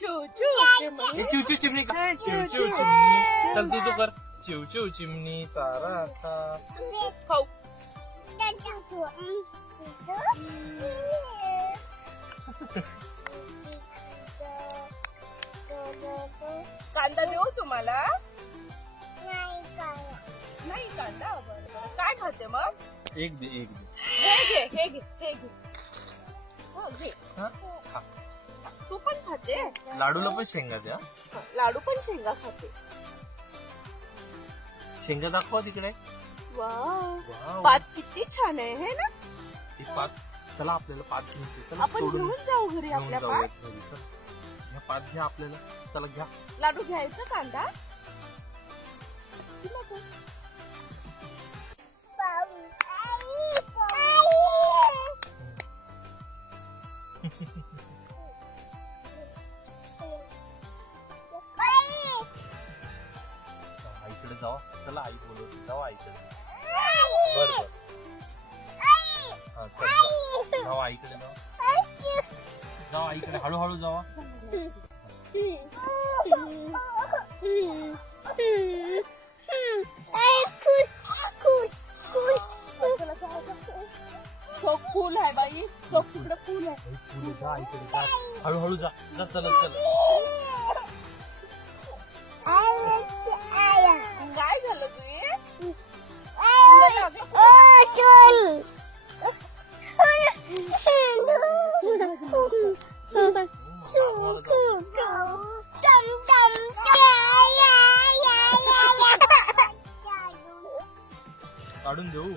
चू चू चिमणी. हे चिवचिव चिमणी का? चिवचिव चिमणी. चल तू कर. चिवचिव चिमणी चारा आता. खाऊ. कांदा देऊ तुम्हाला? नाही कांदा. बरं बरं. काय खाते मग? एक दे एक दे. हे घे. हो घे. हा? खा. तू पण खाते? लाडूला पण शेंगा द्या. लाडू पण शेंगा खाते. शेंगा दाखवा तिकडे. Wow, wow. पात किती छान आहे हे ना. ही पात. चला आपल्याला पात घ्यायची. चला आपण तोडून घेऊन जाऊ घरी घेऊन आपल्या जाऊया पात. घरी. चल. ह्या पात घ्या आपल्याला. चला घ्या. लाडू घ्यायचं कांदा. आईकडे जावा. चला आई बोलवते. जावा आईकडे. बर बर. हा चल जावा आईकडे. जावा आईकडे. हळूहळू जावा. फूल आहे बाई. तिकडे फूल आहे. पुढे जा आईकडे. जा. हळूहळू जा. जा चला चल. काय झालं तुझे? काढून देऊ.